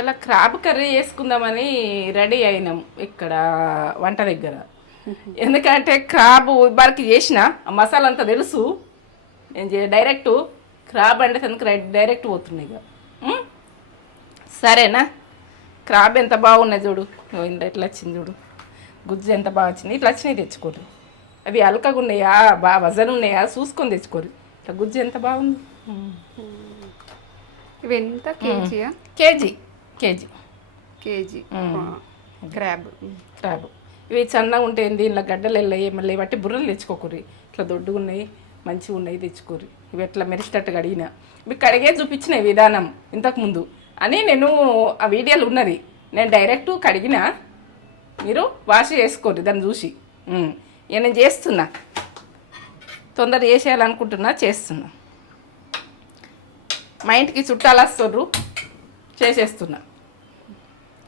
ఇలా crab curry చేసుకుందామని ready అయినాం ఇక్కడ వంట దగ్గర. ఎందుకంటే క్రాబ్ ఇద్దరికి చేసిన మసాలా అంతా తెలుసు. నేను డైరెక్ట్ క్రాబ్ అంటే తనకు డైరెక్ట్ పోతున్నాయి ఇక. సరేనా? క్రాబ్ ఎంత బాగున్నాయి చూడు, ఎట్లా వచ్చింది చూడు, గుజ్జు ఎంత బాగా వచ్చింది. ఇట్లా వచ్చినాయి తెచ్చుకోరు, అవి అలకగా ఉన్నాయా బాగా వజన్ ఉన్నాయా చూసుకొని తెచ్చుకోరు. ఇట్లా గుజ్జు ఎంత బాగుంది. ఇవి ఎంత కేజీయా? KG KG KG crab. Crab ఇవి సన్నగా ఉంటాయి, దీనిలో గడ్డలు వెళ్ళాయి మళ్ళీ బట్టి బుర్రలు తెచ్చుకోకూరి. ఇట్లా దొడ్డుగా ఉన్నాయి మంచిగా ఉన్నాయి తెచ్చుకోరు. ఇవి ఎట్లా మెరిసేటట్టు కడిగిన మీకు కడిగే చూపించిన విధానం ఇంతకుముందు అని నేను ఆ వీడియోలు ఉన్నది. నేను డైరెక్ట్ కడిగిన, మీరు వాష్ చేసుకోరు దాన్ని చూసి. ఇక నేను చేస్తున్నా, తొందర చేసేయాలనుకుంటున్నా, చేస్తున్నా. మా ఇంటికి చుట్టాలు వస్తారు, చేసేస్తున్నా.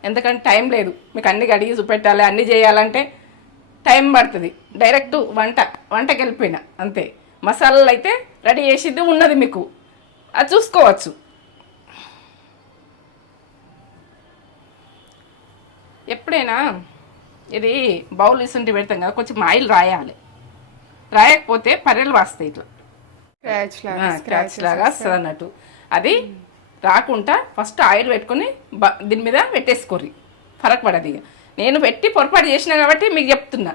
ఎందుకంటే టైం లేదు, మీకు అన్ని కడిగి చూపెట్టాలి, అన్నీ చేయాలంటే టైం పడుతుంది. డైరెక్ట్ వంటకి వెళ్ళిపోయినా అంతే. మసాలాలు అయితే రెడీ చేసింది ఉన్నది, మీకు అది చూసుకోవచ్చు. ఎప్పుడైనా ఇది బౌల్ ఇసుంటి పెడతాం కదా, కొంచెం ఆయిల్ రాయాలి. రాయకపోతే పర్రెలు వాస్తాయి, ఇట్లా స్క్రాచ్ లాగా వస్తుంది అన్నట్టు. అది రాకుండా ఫస్ట్ ఆయిల్ పెట్టుకొని దీని మీద పెట్టేసుకోర్రి, ఫరక్ పడదు. ఇక నేను పెట్టి పొరపాటు చేసిన కాబట్టి మీకు చెప్తున్నా,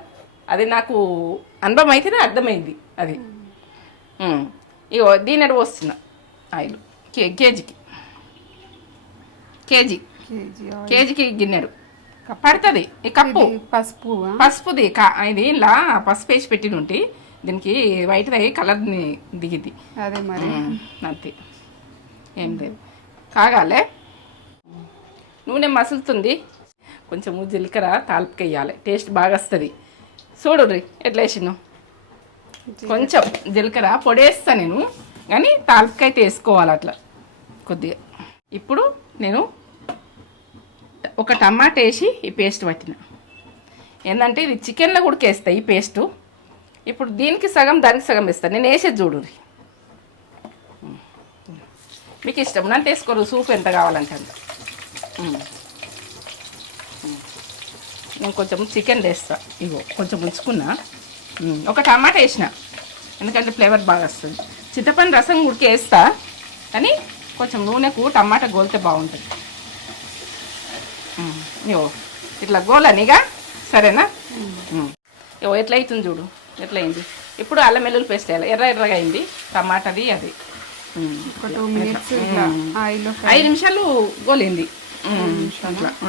అది నాకు అనుభవం అయితేనే అర్థమైంది. అది ఇగో దీని పోస్తున్నా ఆయిల్ కేజీకి గిన్నెడు పడుతుంది. ఈ కప్పు పసుపుది ఇది ఇలా పసుపు వేసి పెట్టినుంటి, దీనికి వైట్ అయ్యి కలర్ దిగిద్ది. అదే మరి అంతే, ఏం లేదు. కాగాలే, నూనె మసులుతుంది, కొంచెము జీలకర్ర తాలిపుకి వేయాలి, టేస్ట్ బాగా వస్తుంది. చూడుర్రి ఎట్లా వేసిను, కొంచెం జీలకర్ర పొడేస్తా నేను, కానీ తాలిపుకి అయితే వేసుకోవాలి అట్లా కొద్దిగా. ఇప్పుడు నేను ఒక టమాటా వేసి ఈ పేస్ట్ పట్టిన, ఏంటంటే ఇది చికెన్లో కూడా వేస్తా ఈ పేస్టు. ఇప్పుడు దీనికి సగం దానికి సగం వేస్తాను, నేను వేసేది చూడుర్రి. మీకు ఇష్టం నన్ను వేసుకోరు, సూప్ ఎంత కావాలంటే అంత. నేను కొంచెం చికెన్ వేస్తా, ఇగో కొంచెం ఉంచుకున్నా. ఒక టమాటా వేసిన, ఎందుకంటే ఫ్లేవర్ బాగా వస్తుంది. చింతపండు రసం ఉడికి వేస్తా, కానీ కొంచెం నూనెకు టమాటా గోలితే బాగుంటుంది. ఇగో ఇట్లా గోలనిగా, సరేనా? ఇగో ఎట్లా అవుతుంది చూడు, ఎట్లా అయింది. ఇప్పుడు అల్లం వెల్లుల్లి పేస్ట్ వేయాలి, ఎర్రగా అయింది టమాటాది. అది 5 నిమిషాలు గోలింది,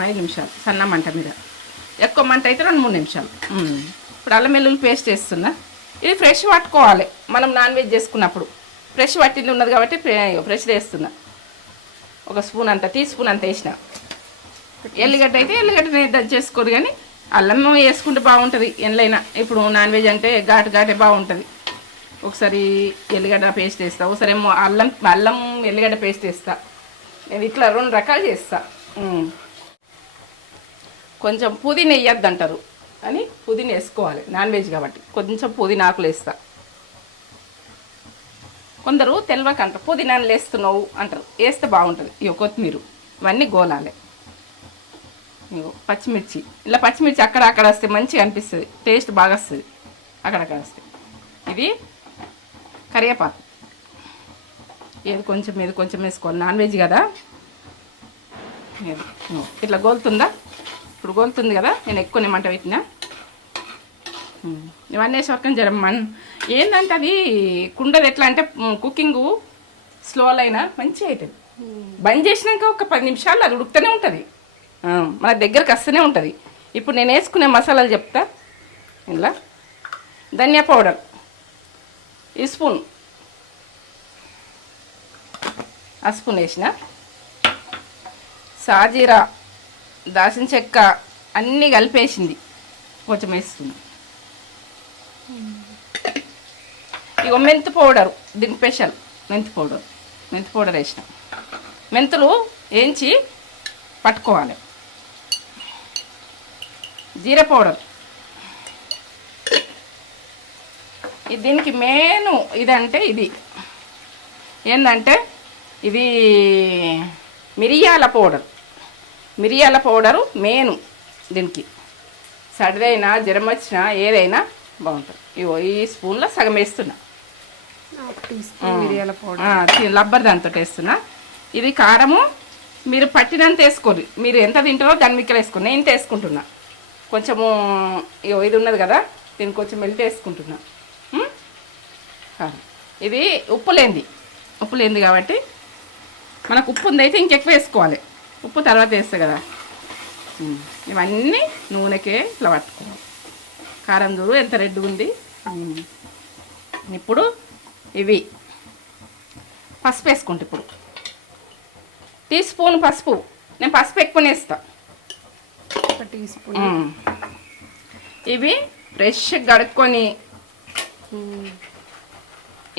5 నిమిషాలు సన్న మంట మీద. ఎక్కువ మంట అయితే 2-3 నిమిషాలు. ఇప్పుడు అల్లం వెల్లుల్లి పేస్ట్ వేస్తున్నా. ఇది ఫ్రెష్ పట్టుకోవాలి, మనం నాన్ వెజ్ చేసుకున్నప్పుడు ఫ్రెష్ పట్టింది ఉన్నది కాబట్టి ఫ్రెష్ వేస్తున్నా. ఒక స్పూన్ అంత, టీ స్పూన్ అంత వేసిన. ఎల్లిగడ్డ అయితే ఎల్లిగడ్డ దంచి చేసుకోరు, కానీ అల్లం వేసుకుంటే బాగుంటుంది ఎండ్లైనా. ఇప్పుడు నాన్ వెజ్ అంటే ఘాటే బాగుంటుంది. ఒకసారి ఎల్లిగడ్డ పేస్ట్ వేస్తా, ఒకసారి ఏమో అల్లం అల్లం ఎల్లిగడ్డ పేస్ట్ వేస్తా. నేను ఇట్లా 2 రకాలు చేస్తా. కొంచెం పుదీనా వేయద్దు అంటారు అని పుదీనా వేసుకోవాలి, నాన్ వెజ్ కాబట్టి కొంచెం పుదీనా ఆకులు వేస్తా. కొందరు తెలవక అంటారు పుదీనాలు వేస్తున్నావు అంటారు, వేస్తే బాగుంటుంది. ఇక కొత్తిమీర ఇవన్నీ గోలాలి. ఇగో పచ్చిమిర్చి, ఇలా పచ్చిమిర్చి అక్కడ వస్తే మంచిగా అనిపిస్తుంది, టేస్ట్ బాగా వస్తుంది అక్కడక్కడ వస్తే. ఇది కరివేపాకు, ఏది కొంచెం వేసుకోవాలి, నాన్ వెజ్ కదా. ఇట్లా గోలుతుందా, ఇప్పుడు గోలుతుంది కదా. నేను ఎక్కువ మంట పెట్టినా. ఇవన్నీ వేసి జరమ్మన్ ఏంటంటే అది కుండది ఎట్లా అంటే కుకింగ్ స్లోలో అయినా మంచిగా అవుతుంది. బంద్ చేసినాక ఒక 10 నిమిషాలు అది ఉడుకుతూనే ఉంటుంది, మన దగ్గరకు వస్తూనే ఉంటుంది. ఇప్పుడు నేను వేసుకునే మసాలాలు చెప్తా. ఇలా ధనియా పౌడర్ ఈ స్పూన్, ఆ స్పూన్ వేసిన. సాజీరా, దాల్చిన చెక్క అన్నీ కలిపేసింది, కొంచెం వేస్తుంది. ఇగో మెంతు పౌడరు, దీనికి స్పెషల్ మెంతు పౌడర్ వేసిన. మెంతులు వేయించి పట్టుకోవాలి. జీరా పౌడర్, దీనికి మెయిన్ ఇదంటే ఇది ఏంటంటే ఇది మిరియాల పౌడరు మెయిన్ దీనికి. సర్దైనా జ్వరం వచ్చినా ఏదైనా బాగుంటుంది. ఇగో ఈ స్పూన్లో సగం వేస్తున్నా, మిరియాల పౌడర్ రబ్బర్ దాంతో వేస్తున్నా. ఇది కారము మీరు పట్టినంత వేసుకోరు, మీరు ఎంత తింటారో దాని మిక్కలు వేసుకోండి. నేను ఇంత వేసుకుంటున్నా కొంచెము. ఇగో ఇది ఉన్నది కదా, దీనికి కొంచెం మెల్ట్ వేసుకుంటున్నా. ఇది ఉప్పు లేనిది కాబట్టి మనకు ఉప్పు ఉంది అయితే ఇంకెక్కువ వేసుకోవాలి. ఉప్పు తర్వాత వేస్తే కదా. ఇవన్నీ నూనెకే ఇట్లా పట్టుకోవాలి. కారం దూరు ఎంత రెడ్గా ఉంది. ఇప్పుడు ఇవి పసుపు వేసుకుంటా. ఇప్పుడు టీ స్పూన్ పసుపు, నేను పసుపు ఎక్కువ వేస్తా. 1 టీ స్పూన్. ఇవి ఫ్రెష్ గడుక్కొని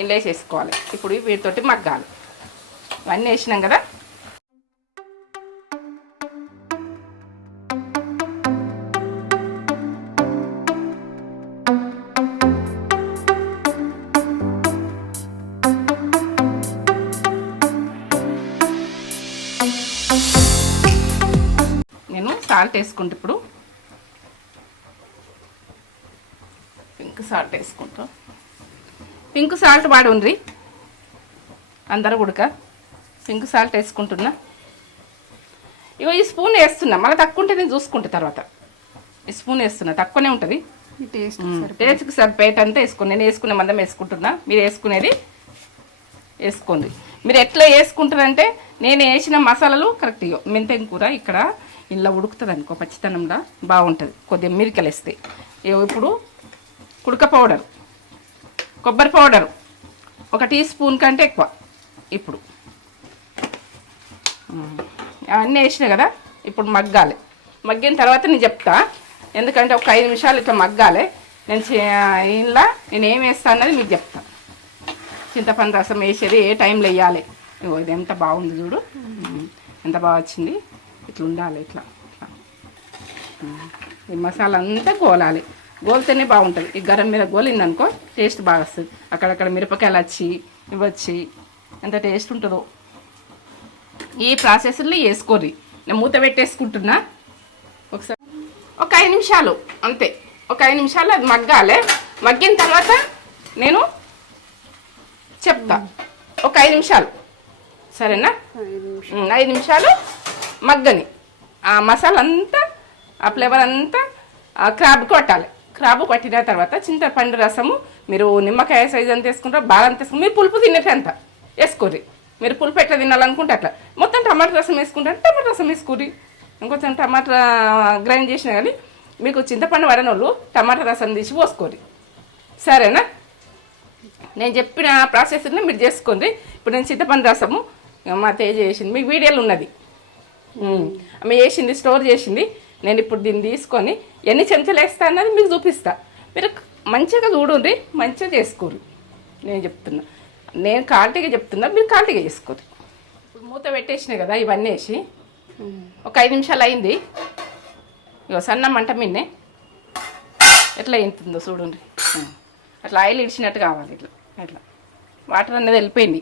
ఇలా వేసేసుకోవాలి. ఇప్పుడు వీటితోటి మగ్గాలి. ఇవన్నీ వేసినాం కదా. నేను సాల్ట్ వేసుకుంటా. ఇప్పుడు పింక్ సాల్ట్ వేసుకుంటా. పింక్ సాల్ట్ వాడి ఉండ్రి అందరూ ఉడక. పింక్ సాల్ట్ వేసుకుంటున్నా. ఇగో ఈ స్పూన్ వేస్తున్నా, మళ్ళీ తక్కువ ఉంటే నేను చూసుకుంటా తర్వాత. ఈ స్పూన్ వేస్తున్నా, తక్కువనే ఉంటుంది. టేస్ట్కి సరిపోయేటంతా వేసుకోండి. నేను వేసుకునే మందం వేసుకుంటున్నా, మీరు వేసుకునేది వేసుకోండి. మీరు ఎట్లా వేసుకుంటారంటే నేను వేసిన మసాలాలు కరెక్ట్. ఇగో మెంతెం కూర ఇక్కడ ఇలా ఉడుకుతుంది అనుకో, పచ్చితనంలో బాగుంటుంది. కొద్దిగా మిరికలు వేస్తాయి. ఇప్పుడు కుడక పౌడర్, కొబ్బరి పౌడరు 1 టీ స్పూన్ కంటే ఎక్కువ. ఇప్పుడు అవన్నీ వేసినా కదా. ఇప్పుడు మగ్గాలి. మగ్గిన తర్వాత నేను చెప్తా, ఎందుకంటే ఒక 5 నిమిషాలు ఇట్లా మగ్గాలి. ఇలా నేను ఏం వేస్తా అన్నది మీకు చెప్తా. చింతపండు రసం వేసేది ఏ టైంలో వేయాలి. ఇది ఎంత బాగుంది చూడు, ఎంత బాగా వచ్చింది. ఇట్లా ఉండాలి, ఇట్లా ఈ మసాలా అంతా గోలాలి. గోలితేనే బాగుంటుంది. ఈ గరం మీద గోలింది అనుకో టేస్ట్ బాగా వస్తుంది. అక్కడక్కడ మిరపకాయలు వచ్చి ఇవ్వచ్చి ఎంత టేస్ట్ ఉంటుందో. ఈ ప్రాసెస్లో వేసుకోర్రి. నేను మూత పెట్టేసుకుంటున్నా. ఒకసారి ఒక 5 నిమిషాలు అంతే. ఒక 5 నిమిషాలు అది మగ్గాలి. మగ్గిన తర్వాత నేను చెప్తా. ఒక 5 నిమిషాలు సరేనా? 5 నిమిషాలు మగ్గని. ఆ మసాలా అంతా, ఆ ఫ్లేవర్ అంతా క్రాబ్ కొట్టాలి. క్రాబ్ కొట్టిన తర్వాత చింతపండు రసము మీరు నిమ్మకాయ సైజ్ అంత వేసుకుంటారు, బాగా అంత వేసుకుంటారు. మీరు పులుపు తినేది అంత వేసుకోర్రి. మీరు పులుపు ఎట్లా తినాలనుకుంటే అట్లా. మొత్తం టమాటా రసం వేసుకుంటారు, టమాటా రసం వేసుకోర్రి. ఇంకొంచెం టమాటా గ్రైండ్ చేసినా కానీ మీకు చింతపండు వడనోళ్ళు టమాటా రసం తీసి పోసుకోర్రి. సరేనా? నేను చెప్పిన ప్రాసెస్ని మీరు చేసుకోండి. ఇప్పుడు నేను చింతపండు రసము మా తేజ చేసింది, మీకు వీడియోలు ఉన్నది. ఆమె చేసింది, స్టోర్ చేసింది. నేను ఇప్పుడు దీన్ని తీసుకొని ఎన్ని చెంచాలు వేస్తా అన్నది మీకు చూపిస్తా. మీరు మంచిగా చూడండి, మంచిగా చేసుకోరు. నేను చెప్తున్నా, నేను క్వాలిటీగా చెప్తున్నా, మీరు క్వాలిటీగా చేసుకోరు. ఇప్పుడు మూత పెట్టేసినాయి కదా ఇవన్నీ వేసి ఒక 5 నిమిషాలు అయింది. ఇక సన్న మంట మిన్నే ఎట్లా ఎంతుందో చూడండి. అట్లా ఆయిల్ ఇడిచినట్టు కావాలి. ఇట్లా అట్లా వాటర్ అనేది వెళ్ళిపోయింది.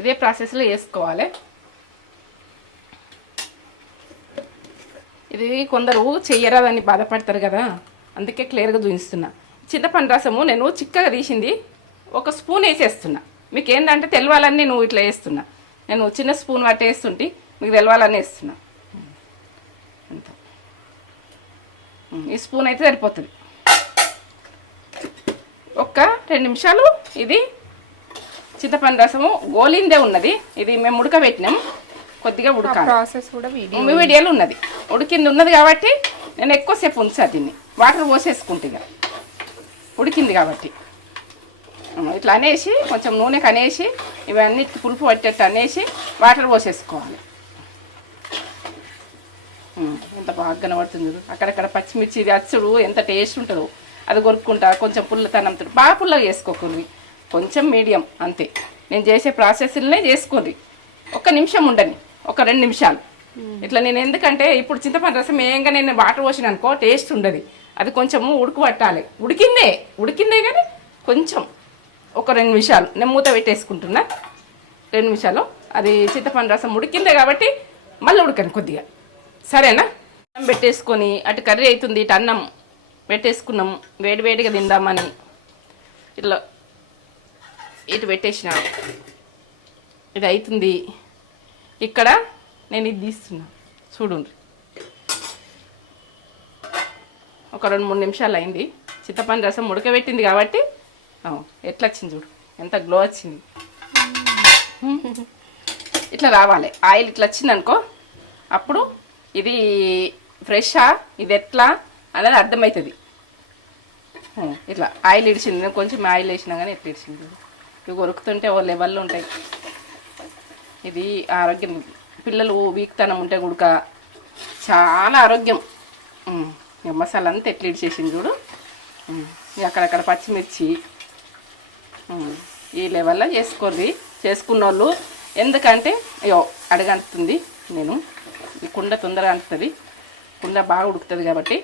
ఇదే ప్రాసెస్లో వేసుకోవాలి. ఇది కొందరు చెయ్యరాదని బాధపడతారు కదా, అందుకే క్లియర్గా చూపిస్తున్నా. చింతపండు రసము నేను చిక్కగా తీసింది 1 స్పూన్ వేసేస్తున్నా. మీకు ఏంటంటే తెలవాలని నేను ఇట్లా వేస్తున్నా. నేను చిన్న స్పూన్ వాటి వేస్తుంటే మీకు తెలవాలని వేస్తున్నా. అంత ఈ స్పూన్ అయితే సరిపోతుంది. ఒక్క 2 నిమిషాలు ఇది చింతపండు రసము గోలిందే ఉన్నది. ఇది మేము ఉడకబెట్టినాం, కొద్దిగా ఉడకాలి. ప్రాసెస్ కూడా వీడియోలో ఉన్నది, ఉడికింది ఉన్నది కాబట్టి నేను ఎక్కువసేపు ఉంచా దీన్ని. వాటర్ పోసేసుకుంటే ఇక ఉడికింది కాబట్టి ఇట్లా అనేసి కొంచెం నూనె కనేసి ఇవన్నిటికి పులుపు పట్టేట్టు అనేసి వాటర్ పోసేసుకోవాలి. ఎంత బాగా కనబడుతుంది. అక్కడక్కడ పచ్చిమిర్చి ఇది అచ్చుడు ఎంత టేస్ట్ ఉంటుందో అది కొరుక్కుంటా. కొంచెం పుల్లతనంతో బాగా పుల్లగా చేసుకోకండి, కొంచెం మీడియం అంతే. నేను చేసే ప్రాసెస్లనే చేసుకోండి. 1 నిమిషం ఉండని, ఒక 2 నిమిషాలు ఇట్లా. నేను ఎందుకంటే ఇప్పుడు చింతపండు రసం ఏంగా నేను వాటర్ పోసిన అనుకో టేస్ట్ ఉండదు. అది కొంచెము ఉడుకు పట్టాలి. ఉడికిందే కానీ కొంచెం ఒక 2 నిమిషాలు నేను మూత పెట్టేసుకుంటున్నా. 2 నిమిషాలు అది చింతపండు రసం ఉడికిందే కాబట్టి మళ్ళీ ఉడకని కొద్దిగా, సరేనా? అన్నం పెట్టేసుకొని అటు కర్రీ అవుతుంది, ఇటు అన్నం పెట్టేసుకున్నాం. వేడివేడిగా తిందామని ఇట్లా ఇటు పెట్టేసిన. ఇది అవుతుంది. ఇక్కడ నేను ఇది తీస్తున్నా చూడండి. ఒక 2-3 నిమిషాలు అయింది. చింతపండు రసం ఉడకబెట్టింది కాబట్టి ఎట్లా వచ్చింది చూడు, ఎంత గ్లో వచ్చింది. ఇట్లా రావాలి ఆయిల్. ఇట్లా వచ్చింది అనుకో అప్పుడు ఇది ఫ్రెషా ఇది ఎట్లా అనేది అర్థమవుతుంది. ఇట్లా ఆయిల్ ఇడిచింది. నేను కొంచెం ఆయిల్ వేసినా కానీ ఎట్లా ఇడిచింది. ఇవి కొరుకుతుంటే ఓ లెవెల్లో ఉంటాయి. ఇది ఆరోగ్యం. పిల్లలు వీక్తనం ఉంటే గుడక చాలా ఆరోగ్యం. మసాలా అంతా ఎట్లా ఇడిచేసింది చూడు. అక్కడక్కడ పచ్చిమిర్చి ఈ లెవెల్లో చేసుకోండి చేసుకున్న వాళ్ళు. ఎందుకంటే అయ్యో అడగంటుతుంది. నేను ఈ కుండ తొందరగా అంటుతుంది, కుండ బాగా ఉడుకుతుంది కాబట్టి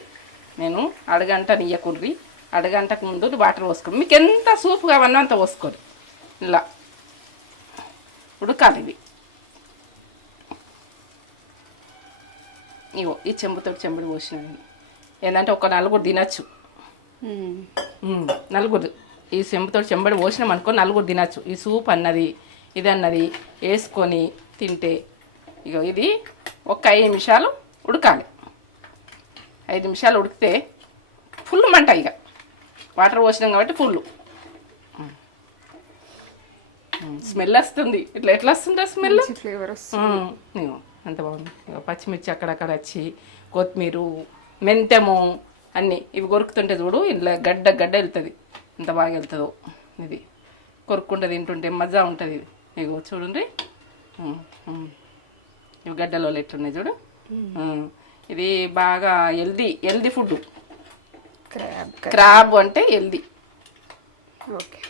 నేను అడగంట నీయకుర్రి. అడగంటకు ముందు వాటర్ పోసుకోండి. మీకు ఎంత సూప్ కావన్నా అంత పోసుకోండి. ఇలా ఉడకాలి ఇది. ఇగో ఈ చెంబుడు పోసిన నేను. ఏంటంటే ఒక 4 తినచ్చు. 4 ఈ చెంబుడు పోసినాం అనుకో 4 తినచ్చు. ఈ సూప్ అన్నది ఇది అన్నది వేసుకొని తింటే ఇగో ఇది ఒక 5 నిమిషాలు ఉడకాలి. 5 నిమిషాలు ఉడికితే ఫుల్ మంట. ఇక వాటర్ పోసినాం కాబట్టి ఫుల్ స్మెల్ వస్తుంది. ఇట్లా ఎట్లా వస్తుందా స్మెల్? ఫ్లేవర్ వస్తుంది. అంత బాగుంది. పచ్చిమిర్చి అక్కడక్కడ వచ్చి కొత్తిమీర మెంతెము అన్నీ ఇవి కొరుకుతుంటే చూడు ఇట్లా గడ్డ వెళ్తుంది. ఎంత బాగా వెళ్తుందో. ఇది కొరుక్కుంటే తింటుంటే మజా ఉంటుంది. ఇది ఇగో చూడండి ఇవి గడ్డలో ఎట్లున్నాయి చూడు. ఇది బాగా హెల్దీ ఫుడ్. క్రాబ్ అంటే హెల్దీ. ఓకే.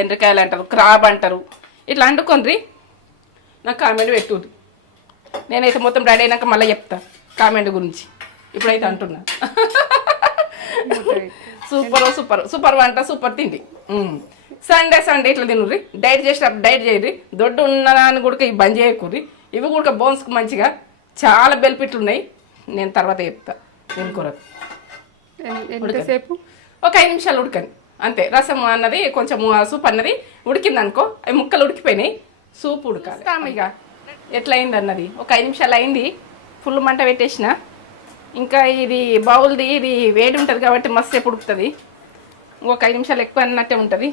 ఎండ్రకాయలు అంటారు, క్రాబ్ అంటారు. ఇట్లా అంటుకోండి. నాకు కామెంట్ పెట్టుది. నేనైతే మొత్తం రెడీ అయినాక మళ్ళీ చెప్తా కామెంట్ గురించి. ఇప్పుడైతే అంటున్నా. సూపర్ వంట, సూపర్ తిండి. సండే ఇట్లా తినుర్రి. డైట్ చేసేటప్పుడు డైట్ చేయర్రి. దొడ్డు ఉన్నదాన్ని కూడా ఇవి బంద్ చేయకూర్రి. ఇవి కూడా బోన్స్కి మంచిగా చాలా బెనిఫిట్లు ఉన్నాయి. నేను తర్వాత చెప్తా దీని కొరకు. ఎంతసేపు? ఒక 5 నిమిషాలు ఉడకని అంతే. రసం అన్నది కొంచెం సూప్ అన్నది ఉడికింది అనుకో, అవి ముక్కలు ఉడికిపోయినాయి. సూప్ ఉడకాలి. ఇక ఎట్లా అయింది అన్నది ఒక 5 నిమిషాలు అయింది. ఫుల్ మంట పెట్టేసిన. ఇంకా ఇది బౌల్ది ఇది వేడి ఉంటుంది కాబట్టి మస్తు సేపు ఉడుకుతుంది. ఇంకొక 5 నిమిషాలు ఎక్కువ అన్నట్టే ఉంటుంది.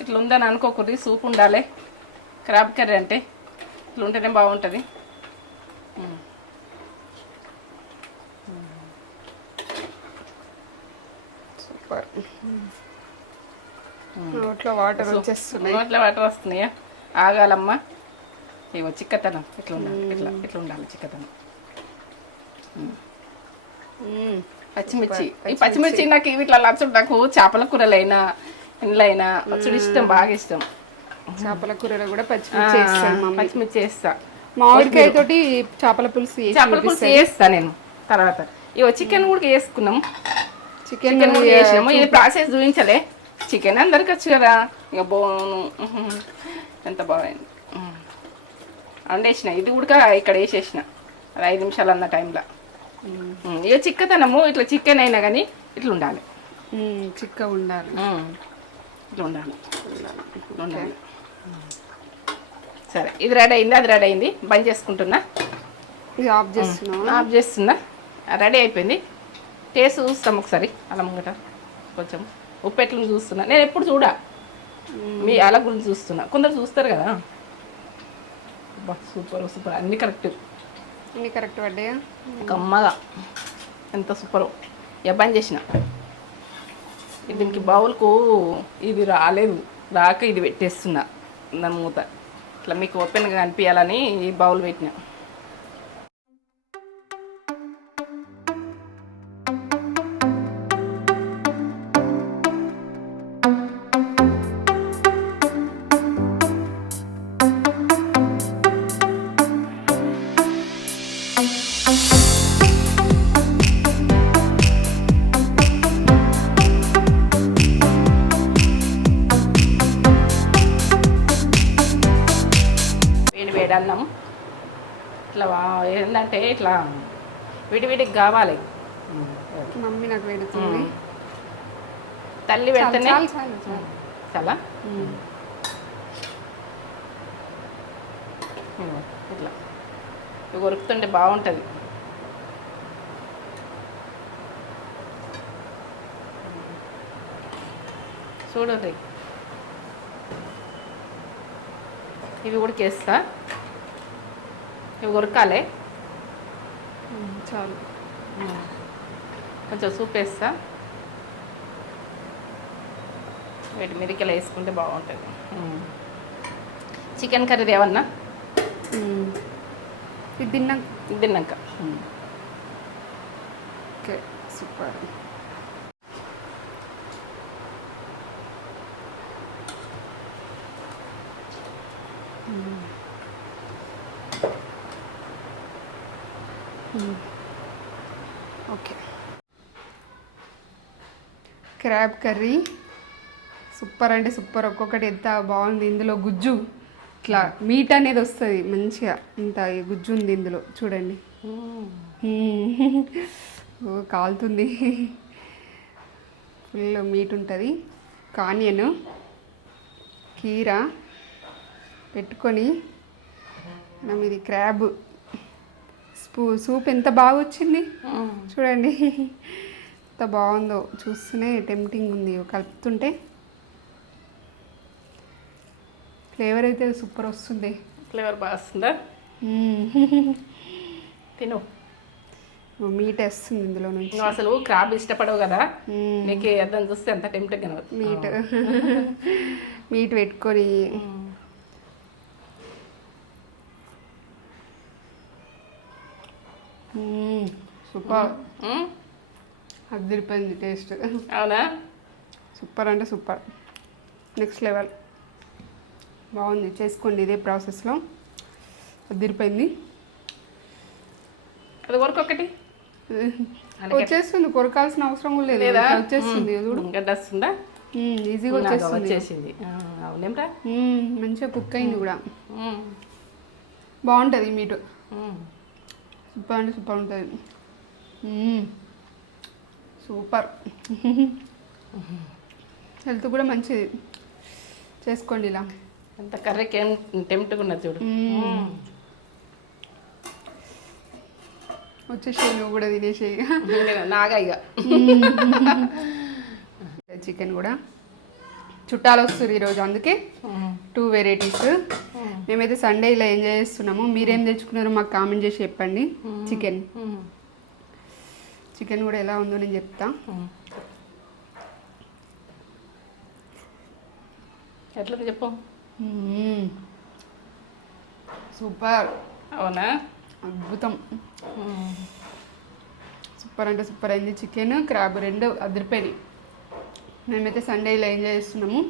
ఇట్లా ఉందని అనుకోకూడదు. సూప్ ఉండాలి. క్రాబ్ కర్రీ అంటే ఇట్లా ఉంటేనే బాగుంటుంది. సూపర్. నోట్లో వాటర్ వచ్చేస్తున్నాయి. నోట్లో వాటర్ వస్తున్నాయా? ఆగాలమ్మా. ఇగో చిక్కతనం ఇట్లా ఉండాలి, ఇట్లా ఉండాలి చిక్కతనం. పచ్చిమిర్చి, ఈ పచ్చిమిర్చి నాకు ఇట్లా నచ్చుడు. నాకు చేపల కూరలైనా ఇండ్లైనా పచ్చడి ఇష్టం, బాగా ఇష్టం. చేపల కూరలో కూడా పచ్చిమిర్చి వేస్తాను మమ్మీ. పచ్చిమిర్చి వేస్తా, మామిడికాయ తోటి చేపల పులుసు చేపల పులుసు వేస్తా నేను. తర్వాత ఇగో చికెన్ కూడా వేసుకున్నాం, చికెన్ కూడా వేసినాము. ఇది ప్రాసెస్ చూపించలే, చికెన్ అందరికి వచ్చు కదా. ఇక బోను ఎంత బాగుంది వండేసిన. ఇది కూడా ఇక్కడ వేసేసిన 5 నిమిషాలు అన్న టైంలో. ఇక చిక్కతనము ఇట్లా చికెన్ అయినా కానీ ఇట్లా ఉండాలి, చిక్క ఉండాలి, ఇట్లా ఉండాలి, ఇట్లా ఉండాలి. సరే ఇది రెడీ అయింది, అది రెడీ అయింది. బంద్ చేసుకుంటున్నా, ఇది ఆఫ్ చేస్తున్నాం. ఆఫ్ చేస్తున్నా. రెడీ అయిపోయింది. టేస్ట్ చూస్తాం ఒకసారి అలా ముంగట. కొంచెం ఉప్పు ఎట్లా చూస్తున్నా, నేను ఎప్పుడు చూడా, మీ అలా గురించి చూస్తున్నా. కొందరు చూస్తారు కదా. సూపర్ సూపర్, అన్నీ కరెక్ట్, అన్నీ కరెక్ట్ పడ్డాయా? కమ్మగా ఎంత సూపరు. ఇక బంద్ చేసిన. దీనికి బౌల్కు ఇది రాలేదు, రాక ఇది పెట్టేస్తున్నా దాని మూత. ఇట్లా మీకు ఓపెన్గా కనిపించాలని ఈ బౌల్ పెట్టిన. వేడి అన్నం ఇట్లా ఏంటంటే ఇట్లా విడివిడికి కావాలి. మమ్మీ నాకు పెడుతుంది. తల్లి పెడితేనే చాలు చాలు చాలు. చాలా ఇట్లా ఇవి కొరుకుతుంటే బాగుంటుంది. చూడండి, ఇవి ఉడికేస్తా, ఇవి ఉరకాలి. చాలు, కొంచెం సూప్ వేస్తా. వీటి మిరికలు వేసుకుంటే బాగుంటుంది. చికెన్ కర్రీ ఏమన్నా ఇది తిన్నాక. Okay, super. Okay, crab curry super అంటే సూపర్. ఒక్కొక్కటి ఎంత బాగుంది. ఇందులో గుజ్జు ఇట్లా మీట్ అనేది వస్తుంది మంచిగా. ఇంత గుజ్జు ఉంది ఇందులో చూడండి. ఓ కాలుతుంది. ఫుల్ మీట్ ఉంటుంది. ఆనియన్ కీరా పెట్టుకొని మనం ఇది క్రాబ్ సూప్ ఎంత బాగా వచ్చింది చూడండి. ఎంత బాగుందో చూస్తూనే టెంప్టింగ్ ఉంది. కలుపుతుంటే ఫ్లేవర్ అయితే సూపర్ వస్తుంది. ఫ్లేవర్ బాగా వస్తుందా? తిను. మీట్ వేస్తుంది ఇందులో నుంచి. నువ్వు అసలు క్రాబ్ ఇష్టపడవు కదా, నీకు అర్థం చూస్తే ఎంత టెంప్టింగ్ మీట్ పెట్టుకొని సూపర్. అదిరిపోయింది టేస్ట్. అవునా? సూపర్ అంటే సూపర్, నెక్స్ట్ లెవెల్. బాగుంది, చేసుకోండి ఇదే ప్రాసెస్లో. అదిరిపోయింది. అది వరకొకటి వచ్చేస్తుంది, కొరకాల్సిన అవసరం కూడా లేదు. వచ్చేస్తుంది, గడ్డ వస్తుందా? ఈజీగా వచ్చేసింది. అవునేమ్రా, మంచిగా కుక్ అయింది కూడా. బాగుంటుంది మీటు. సూపర్ అంటే సూపర్ ఉంటుంది. సూపర్. హెల్త్ కూడా మంచిది. చేసుకోండి ఇలా. అంత కర్రీకి ఏం టెంప్ట్గా ఉన్నది చూడు. వచ్చేసేయి, నువ్వు కూడా తినేసేయి. నాగా ఇక చికెన్ కూడా చుట్టాలు వస్తారు ఈరోజు, అందుకే 2 వెరైటీస్. మేమైతే సండే ఇలా ఎంజాయ్ చేస్తున్నాము. మీరేం తెచ్చుకున్నారో మాకు కామెంట్ చేసి చెప్పండి. చికెన్ కూడా ఎలా ఉందో నేను చెప్తా. ఎట్లా చెప్పు. సూపర్, అవునా? అద్భుతం. సూపర్ అంటే సూపర్ అయింది. చికెన్ క్రాబ్ రెండు అదిరిపోయినాయి. మేమైతే సండే ఇలా ఎంజాయ్ చేస్తున్నాము.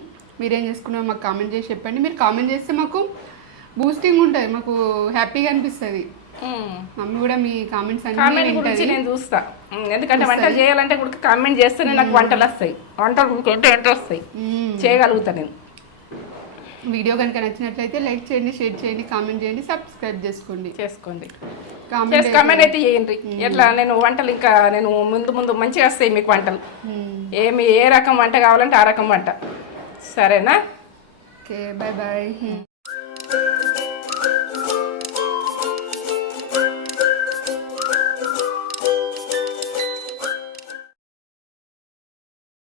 మీరేం చేసుకున్నారో మాకు కామెంట్ చేసి చెప్పండి. మీరు కామెంట్ చేస్తే మాకు బూస్టింగ్ ఉంటుంది, మాకు హ్యాపీగా అనిపిస్తుంది. మమ్మీ కూడా మీ కామెంట్స్ కామెంట్ అన్ని గురించి నేను చూస్తా, ఎందుకంటే వంట చేయాలంటే కూడా కామెంట్ చేస్తేనే నాకు వంటలు వస్తాయి. వంటలు ఇంట్రెస్ట్ వస్తాయి, చేయగలుగుతా నేను. వీడియో కనుక నచ్చినట్లయితే లైక్ చేయండి, షేర్ చేయండి, కామెంట్ చేయండి, సబ్స్క్రైబ్ చేసుకోండి. కామెంట్ అయితే చేయండి. ఎట్లా నేను వంటలు ఇంకా నేను ముందు మంచిగా వస్తాయి మీకు వంటలు. ఏ రకం వంట కావాలంటే ఆ రకం వంట. సరేనా? Okay, bye bye.